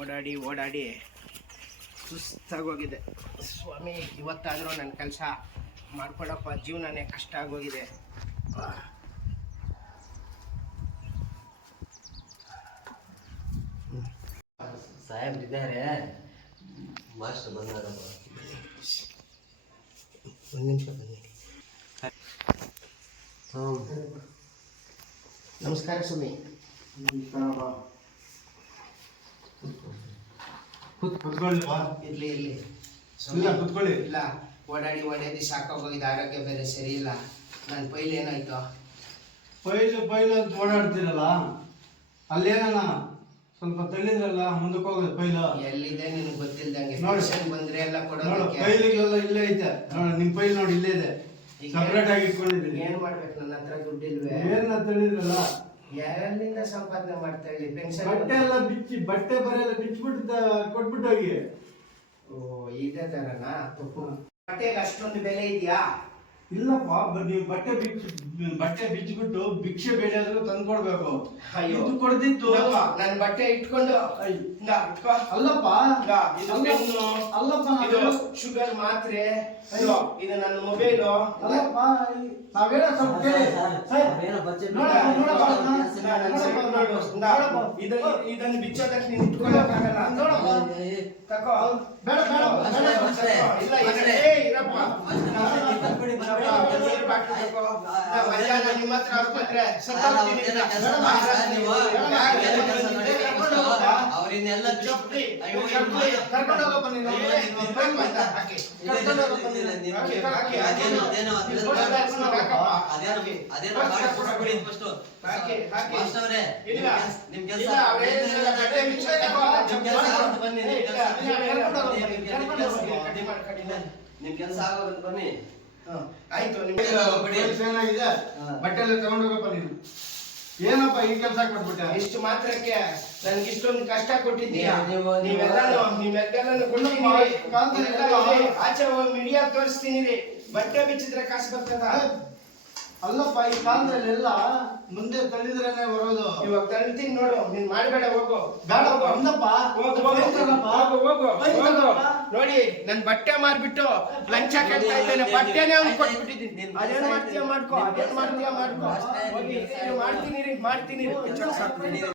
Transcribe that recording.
ಓಡಾಡಿ ಓಡಾಡಿ ಸುಸ್ತಾಗೋಗಿದೆ ಸ್ವಾಮಿ. ಇವತ್ತಾದರೂ ನನ್ನ ಕೆಲಸ ಮಾಡ್ಕೊಡಪ್ಪ, ಜೀವನನೇ ಕಷ್ಟ ಆಗೋಗಿದೆ. ಸಾಹೇಬ್ರಿದ್ದಾರೆ, ಮಾಸ್ಟರ್ ಬಂದಾರಪ್ಪ. ಒಂದು ನಿಮಿಷ ಬನ್ನಿ. ನಮಸ್ಕಾರ ಸ್ವಾಮಿ. ಇರ್ಲಿ ಇರ್ಲಿ ಕುತ್ಕೊಳ್ಳಿ. ಇಲ್ಲ, ಓಡಾಡಿ ಓಡಾಡಿ ಸಾಕಾಗೋಗಿದೆ, ಆರೋಗ್ಯ ಬೇರೆ ಸರಿ ಇಲ್ಲ. ನನ್ನ ಪೈಲ್ ಏನಾಯ್ತು? ಪೈಲು ಅಂತ ಓಡಾಡ್ತಿರಲ್ಲ, ಅಲ್ಲೇನ ಸ್ವಲ್ಪ ತಳ್ಳಿದ್ರಲ್ಲ, ಮುಂದಕ್ಕೆ ಹೋಗೋದು ಪೈಲು ಎಲ್ಲಿದೆ ನಿನ್ಗೆ ಗೊತ್ತಿಲ್ದಂಗೆ. ನೋಡಿ. ಬಂದ್ರೆ ಎಲ್ಲ ನೋಡು, ಕೊಡೋದಕ್ಕೆ. ಪೈಲಿಗೆಲ್ಲ ಇಲ್ಲೇ ಐತೆ. ನೋಡಿ, ನಿಮ್ ಪೈಲ್ ನೋಡಿ ಇಲ್ಲೇ ಇದೆ, ಸಪ್ರೇಟ್ ಆಗಿ ಇಟ್ಕೊಂಡಿದ್ದೀನಿ. ಏನ್ ಮಾಡ್ಬೇಕು? ನನ್ನ ಹತ್ರ ದುಡ್ಡಿಲ್ವೇ? ಏನ ತಳ್ಳಿದ್ರಲ್ಲ, ಯಾರಲ್ಲಿಂದ ಸಂಪಾದನೆ ಮಾಡ್ತಾ ಇದ್ದಿ? ಪೆನ್ಷನ್ ಬಟ್ಟೆ ಎಲ್ಲ ಬಿಚ್ಚಿ, ಬಟ್ಟೆ ಬರೆ ಎಲ್ಲ ಬಿಚ್ಚಿಬಿಟ್ಟು ಕೊಟ್ಬಿಟ್ಟು ಹೋಗಿ. ಓ, ಇದೇ ತರನಾ? ತಪ್ಪು. ಬಟ್ಟೆಗೆ ಅಷ್ಟೊಂದು ಬೆಲೆ ಇದೆಯಾ? ಇಲ್ಲಪ್ಪ, ನೀವು ಬಟ್ಟೆ ಬಿಚ್ಚಿಬಿಟ್ಟು ಭಿಕ್ಷೆ ಬೇಡ ಆದ್ರೂ ತಂದು ಕೊಡ್ಬೇಕು. ಅಯ್ಯೋ, ಇದು ಕೊಡ್ದಿತ್ತು. ನನ್ನ ಬಟ್ಟೆ ಇಟ್ಕೊಂಡು ಇಂದ ಇಟ್ಕೋ. ಅಲ್ಲಪ್ಪ, ಇದು ಪೆನ್ನು, ಅಲ್ಲಪ್ಪ, ಇದು ಶುಗರ್ ಮಾತ್ರೆ, ಇದು ನನ್ನ ಮೊಬೈಲು. ಅಲ್ಲಪ್ಪ, ನಾವೇನೋ ಸ್ವಲ್ಪ ಕೇಳಿ. ಇದನ್ನು ಬಿಚ್ಚೋದಕ್ಕೆ ನೀನು ಇಟ್ಕೊಳ್ಳೋಕ್ಕಾಗಲ್ಲ. ತಗೋ. ಬೇಡ ಬೇಡ ಇಲ್ಲ, ಇರಪ್ಪ. ನಿಮ್ಮ ಹತ್ರ ಹಾಕ್ಬಿಟ್ರೆ ಅವರಿನ್ನೆಲ್ಲ ಕರ್ಕೊಂಡು ಹೋಗಪ್ಪ ನೀನು. ನಿಮ್ ಕೆಲಸ ಆಗೋದು ಬನ್ನಿ. ಆಯ್ತು. ಏನಾಗಿದೆ? ಬಟ್ಟೆ ಎಲ್ಲ ತಗೊಂಡು ಹೋಗಪ್ಪ ನೀನು. ಏನಪ್ಪ ಈ ಕೆಲಸ ಕೊಟ್ಬಿಟ್ಟೆ? ಇಷ್ಟು ಮಾತ್ರಕ್ಕೆ ನನ್ಗೆ ಇಷ್ಟೊಂದು ಕಷ್ಟ ಕೊಟ್ಟಿದ್ದೀಯಾ? ನೀವು- ನೀವೆಲ್ಲನೂ ಕೊಡ್ತೀನಿ. ಆಚೆ ಮೀಡಿಯಾ ತೋರಿಸ್ತೀನಿ ರೀ. ಬಟ್ಟೆ ಬಿಚ್ಚಿದ್ರೆ ಕಾಸು ಬರ್ತದ? ಅಲ್ಲಪ್ಪ, ಈ ಕಾಲದಲ್ಲೆಲ್ಲ ಮುಂದೆ ತಳ್ಳಿದ್ರೇನೆ ಬರೋದು. ಇವಾಗ ತಳ್ತೀನಿ ನೋಡು. ನೀನ್ ಮಾಡ್ಬೇಡ, ಹೋಗು. ಬೇಡ ಅಂದಪ್ಪ, ಹೋಗು. ನೋಡಿ, ನನ್ ಬಟ್ಟೆ ಮಾರ್ಬಿಟ್ಟು ಲಂಚ ಕೇಳ್ತಾ ಇದ್ದೇನೆ. ಬಟ್ಟೆನೇ ಅವ್ನು ಕೊಟ್ಬಿಟ್ಟಿದ್ದೀನಿ. ಅದೇನ್ ಮಾಡ್ತೀಯ ಮಾಡ್ಕೋ, ಅದೇನ್ ಮಾಡ್ತೀಯ ಮಾಡ್ಕೋ. ಮಾಡ್ತೀನಿ ರೀ.